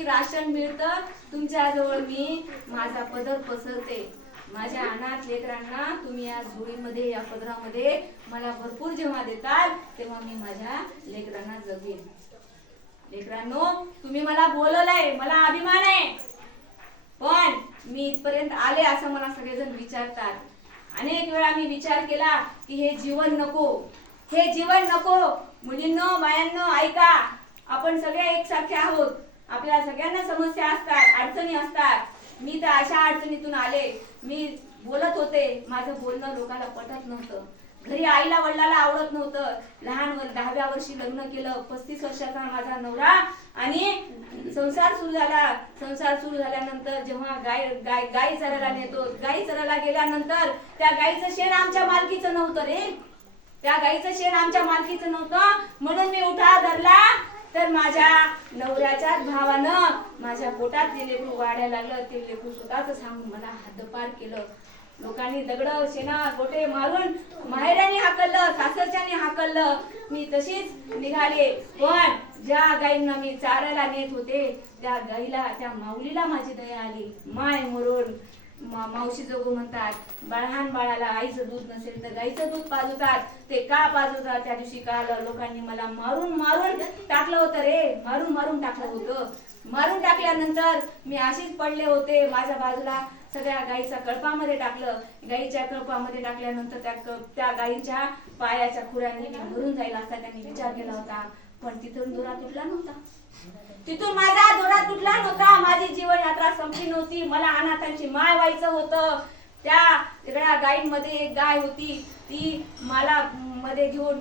की राशन मिळतं तुमच्याजवळ मी माझा पदर पसरते. माझ्या अनाथ लेकरांना तुम्ही या झोळीमध्ये या पदरामध्ये मला भरपूर जेव्हा देताल तेव्हा मी माझ्या लेकरांना जगेन. लेकरांनो, तुम्ही मला बोलवलंय, मला अभिमान आहे, पण मी इथपर्यंत आले असं मला सगळेजण विचारतात. अनेक वेळा मी विचार केला की हे जीवन नको, हे जीवन नको. मुलींनो, बायांनो, ऐका, आपण सगळे एकसारखे आहोत. आपल्या सगळ्यांना समस्या असतात, अडचणी असतात. मी तर अशा अडचणीतून आले. मी बोलत होते, माझं बोलणं लोकांना पटत नव्हतं. घरी आईला वडिलाला आवडत नव्हतं. लहान 10व्या वर्षी लग्न केलं. 35 वर्षाचा माझा नवरा आणि संसार सुरू झाला. संसार सुरू झाल्यानंतर जेव्हा गाई चरायला नेतो, गाई चरायला गेल्यानंतर त्या गाईचं शेण आमच्या मालकीचं नव्हतं रे. त्या गाईचं शेण आमच्या मालकीचं नव्हतं. म्हणून मी उठा धरला तर माझ्या नवऱ्याच्याच भावानं माझ्या पोटात जे लेकरू वाढायला लागलं ते लेकरू स्वतःच सांगून मला हद्दपार केलं. लोकांनी दगड शेणा गोटे मारून माहेराने हाकललं, सासरच्याने हाकललं. मी तशीच निघाले. पण ज्या गाईंना मी चारायला नेत होते त्या गाईला, त्या माऊलीला माझी दया आली. माय मरून मावशी जोगो म्हणतात, लहान बाळाला आईचं दूध नसेल तर गाईचं दूध पाजवतात. ते का पाजवतात त्या दिवशी कळालं. लोकांनी मला मारून मारून टाकलं होतं रे, मारून मारून टाकलं होतं. मारून टाकल्यानंतर मी अशीच पडले होते. माझ्या बाजूला सगळ्या गाईच्या कळपामध्ये टाकलं. गाईच्या कळपामध्ये टाकल्यानंतर त्या गाईच्या पायाच्या खुरांनी मी मरून जाईल असा त्यांनी विचार केला होता. पण तिथून दोरा तुटला नव्हता. तिथून माझा दोरा तुटला नव्हता. माझी जीवन यात्रा संपली नव्हती. मला अनाथांची माय व्हायचं होतं. त्या सगळ्या गायींमध्ये एक गाय होती. ती मला मध्ये घेऊन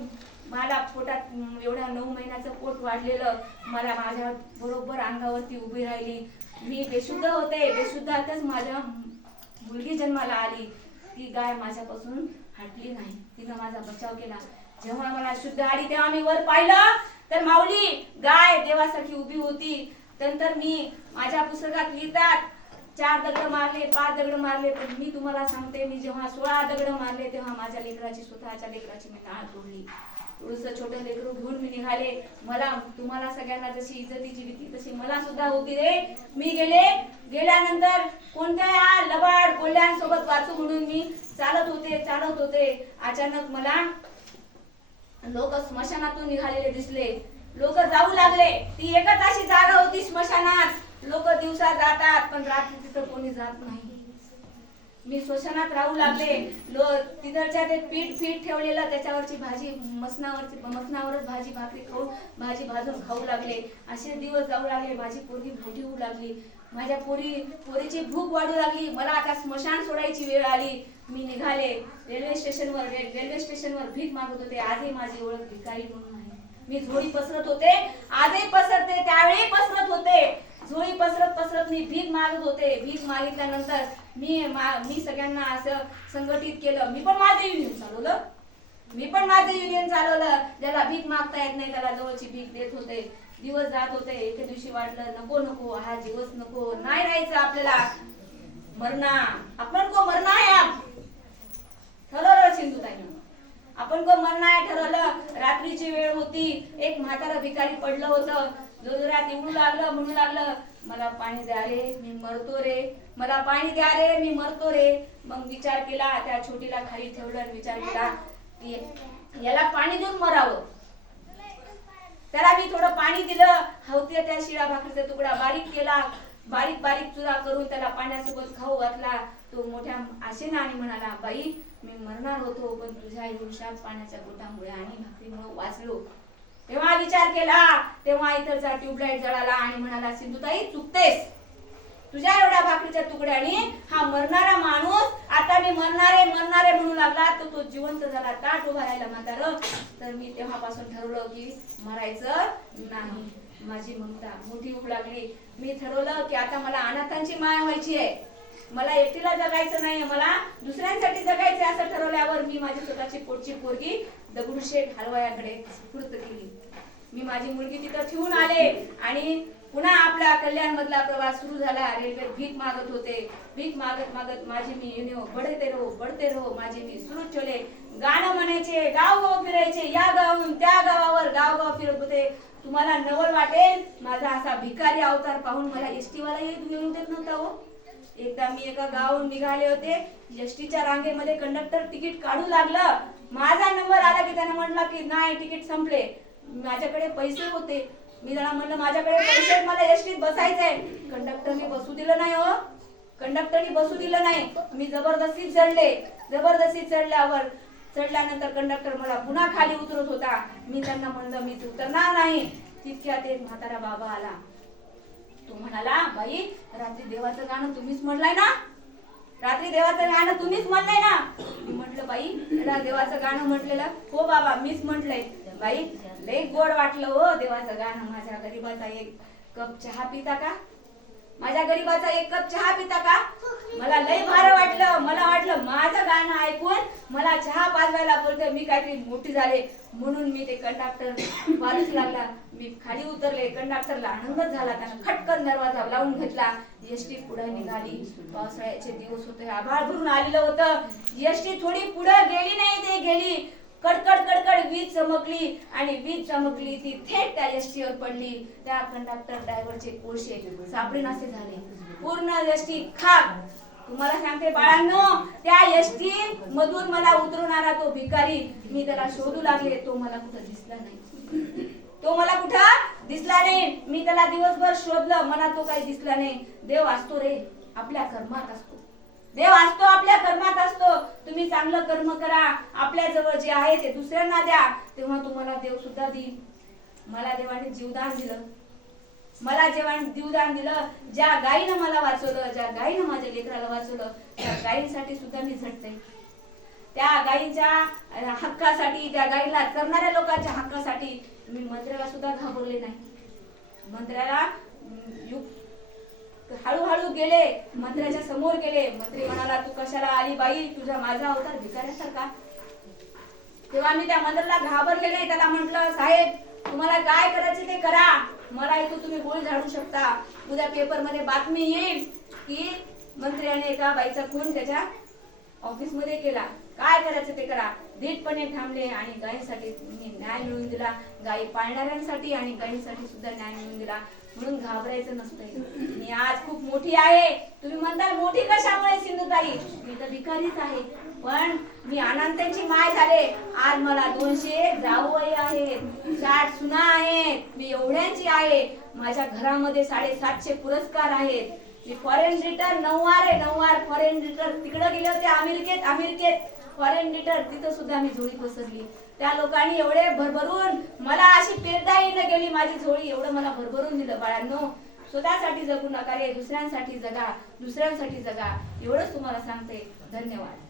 मला पोटात एवढ्या 9 महिन्याचं पोट वाढलेलं मला माझ्या बरोबर अंगावरती उभी राहिली. मी बेशुद्ध होते. बेशुद्धातच माझ्या मुलगी जन्माला आली. ती गाय माझ्यापासून हटली नाही. तिनं माझा बचाव केला. जेव्हा मला शुद्ध आली तेव्हा मी वर पाहिलं तर माऊली गाय देवासारखी उभी होती. नंतर मी माझ्या पुस्तकात लिहितात 4 दगड मारले, 5 दगड मारले, पण मी तुम्हाला सांगते मी जेव्हा 16 दगड मारले तेव्हा माझ्या लेकराची, स्वतःच्या लेकराची मी टाळ तोडली. थोडंसं छोटं लेकरू घेऊन मी निघाले. मला तुम्हाला सगळ्यांना जशी इज्जतीची भीती तशी मला सुद्धा होती रे. मी गेल्यानंतर कोणत्या लबाड कोल्ह्यांसोबत वाचू म्हणून मी चालत होते. अचानक मला लोक स्मशानातून निघालेले दिसले. लोक जाऊ लागले. ती एकच अशी जागा होती स्मशानात. लोक दिवसा जातात पण रात्री तिथं कोणी जात नाही. मी स्मशानात राहू लागले. तिथलच्या ते पीठ ठेवलेलं त्याच्यावरची भाजी मसनावरच भाजी भाजून खाऊ लागले. असे दिवस जाऊ लागले. माझी पोरगी मोठी होऊ लागली. माझ्या पोरीची भूक वाढू लागली. मला आता स्मशान सोडायची वेळ आली. मी निघाले. रेल्वे स्टेशनवर भीक मागत होते. आजही माझी ओळख भिकारी म्हणून आहे. मी झोळी पसरत होते, आजही पसरते, त्यावेळी पसरत होते. झोळी पसरत मी भीक मागत होते. भीक मागितल्यानंतर मी सगळ्यांना असं संघटित केलं. मी पण माझं युनियन चालवलं. ज्याला भीक मागता येत नाही त्याला जवळची भीक देत होते. दिवस जात होते. एके दिवशी वाटलं नको हा दिवस नको, नाही राहायचं आपल्याला. आपण को मरना है. ठरवलं सिंधुताईनं, आपण को मरना आहे ठरवलं. रात्रीची वेळ होती. एक म्हातारा भिकारी पडलं होतं. जोरात म्हणू लागलं मला पाणी द्या रे, मी मरतो रे. मला पाणी द्या रे, मी मरतो रे. मग विचार केला, त्या छोटीला खाली ठेवलं. विचार केला की याला पाणी देऊन मरावं. त्याला मी थोडं पाणी दिलं. होते त्या शिळा भाकरीचा तुकडा बारीक केला. बारीक चुरा करून त्याला पाण्यासोबत खाऊ घातला. तो मोठ्या आशेने आणि म्हणाला बाई मी मरणार होतो पण तुझ्या हिंशात पाण्याच्या गोटामुळे आणि भाकरीमुळे वाचलो. तेव्हा विचार केला. तेव्हा इथलचा ट्यूबलाईट जळाला आणि म्हणाला सिंधुताई चुकतेस. तुझ्या एवढ्या भाकरीच्या तुकड्याने हा मरणारा माणूस आता मी मरणारे म्हणू लागला. तो जिवंत झाला. ताट उभा राहिला म्हातारं. तर मी तेव्हापासून ठरवलं की मरायचं नाही. माझी ममता मोठी होऊ लागली. मी ठरवलं की आता मला अनाथांची माय व्हायची आहे. मला एकटीला जगायचं नाही, मला दुसऱ्यांसाठी जगायचं. असं ठरवल्यावर मी माझी स्वतःची पोटची पोरगी दगडूशेठ हलवायाकडे सुपूर्द केली. मी माझी मुलगी तिथं ठेवून आले आणि पुन्हा आपला कल्याण मधला प्रवास सुरू झाला. रेल्वेत भीक मागत होते. भीक मागत मागत माझी मी युनिओ बढ़ते रहो माझी मी सुरू चले. गाणं म्हणायचे, गाव फिरायचे, या गावाहून त्या गावावर गाव फिरत होते. तुम्हाला नवल वाटेल माझा असा भिकारी अवतार पाहून मला एसटी वाला येऊन देत नव्हता हो. एकदा मी एका गावाहून निघाले होते. एसटीच्या रांगेमध्ये कंडक्टर तिकीट काढू लागलं. माझा नंबर आला की त्याने म्हटलं की नाही तिकीट संपले. माझ्याकडे पैसे होते. मी त्याला म्हणलं माझ्याकडे पैसे, मला एसटीत बसायचंय. कंडक्टरने बसू दिलं नाही हो. कंडक्टरने बसू दिलं नाही. मी जबरदस्ती चढले. जबरदस्ती चढल्यानंतर कंडक्टर मला पुन्हा खाली उतरत होता. मी त्यांना म्हणलं मी उतरणार नाही. तितक्यात एक म्हातारा बाबा आला. तो म्हणाला, बाई रात्री देवाचं गाणं तुम्हीच म्हणलाय ना? रात्री देवाचं गाणं तुम्हीच म्हणलंय ना? मी म्हटलं बाई देवाचं गाणं म्हटलेलं? हो बाबा मीच म्हटलंय. बाई लय गोड वाटलं हो देवाचं गाणं. माझ्या गरीबाचा एक कप चहा पिता का? माझ्या गरीबाचा एक कप चहा पिता का? मला लय भार वाटलं. मला वाटलं माझं गाणं ऐकून मला चहा पाजवायला बोलते. मी काहीतरी मोठी झाले म्हणून मी ते कंडक्टर वाजूच लागला. मी खाली उतरले. कंडक्टरला आनंदच झाला. त्यानं खटकन दरवाजा लावून घेतला. एसटी पुढे निघाली. पावसाळ्याचे दिवस होते. आभाळ भरून आलेलं होतं. एसटी थोडी पुढे गेली नाही ते गेली. कडकड कडकड वीज चमकली आणि वीज चमकली ती थेट त्या एसटीवर पडली. त्या कंडक्टर ड्रायव्हरचे कोळशे सापडेनासे झाले. पूर्ण एसटी खाक. तुम्हाला सांगते बाळांनो, त्या एसटी मधून मला उतरवणारा तो भिकारी मी त्याला शोधू लागले. तो मला कुठं दिसला नाही. तो मला कुठं दिसला नाही. मी त्याला दिवसभर शोधलं. मला तो काही दिसला नाही. देव असतो रे, आपल्या कर्मात असतो. देव असतो, आपल्या कर्मात असतो. तुम्ही चांगलं कर्म करा. आपल्या जवळ जे आहे ते दुसऱ्यांना द्या, तेव्हा तुम्हाला देव सुद्धा देईल. मला देवाने जीवदान दिलं. मला जेव्हा जीवदान दिलं, ज्या गायीनं मला वाचवलं, ज्या गायीनं माझ्या लेकराला वाचवलं, त्या गायींसाठी सुद्धा मी झटते. त्या गायींच्या हक्कासाठी, त्या गायीला करणाऱ्या लोकांच्या हक्कासाठी मी मंत्र्याला सुद्धा घाबरले नाही. मंत्र्याला हळूहळू गेले. मंत्र्याच्या समोर गेले. मंत्री म्हणाला, तू कशाला आली बाई? तुझा माझा अवतार भिकाऱ्यासारखा. तेव्हा मी त्या मंत्र्याला घाबरले नाही. त्याला म्हटलं, साहेब तुम्हाला काय करायचं ते करा. मला इथं तुम्ही गोळी झाडू शकता. उद्या पेपर मध्ये बातमी येईल की मंत्र्याने एका बाईचा खून त्याच्या ऑफिस मध्ये केला. काय करायचं ते करा. धीटपणे थांबले आणि गायींसाठी न्याय मिळवून दिला. गायी पाळणाऱ्यांसाठी आणि गायींसाठी सुद्धा न्याय मिळवून दिला. म्हणून घाबरायचं नसतंय. मी आज खूप मोठी आहे. तुम्ही म्हणताल मोठी कशामुळे सिंधुताई? मी तर भिकारीच आहे. पण मी अनंतांची माय झाले. आज मला 200 जावई आहेत, 60 सुना आहेत. मी एवढ्यांची आहे. माझ्या घरामध्ये 750 पुरस्कार आहेत. मी फॉरेन रिटर्न 9 वार आहे. 9 वार फॉरेन रिटर्न. तिकडे गेले होते अमेरिकेत फॉरेन रिटर्न. तिथं सुद्धा मी झोळी पसरली. त्या लोकांनी एवढे भरभरून मला अशी पेरदाई न गेली माझी झोळी. एवढं मला भरभरून दिलं. बाळांनो, स्वतःसाठी जगू नका रे, दुसऱ्यांसाठी जगा, दुसऱ्यांसाठी जगा. एवढंच तुम्हाला सांगते. धन्यवाद.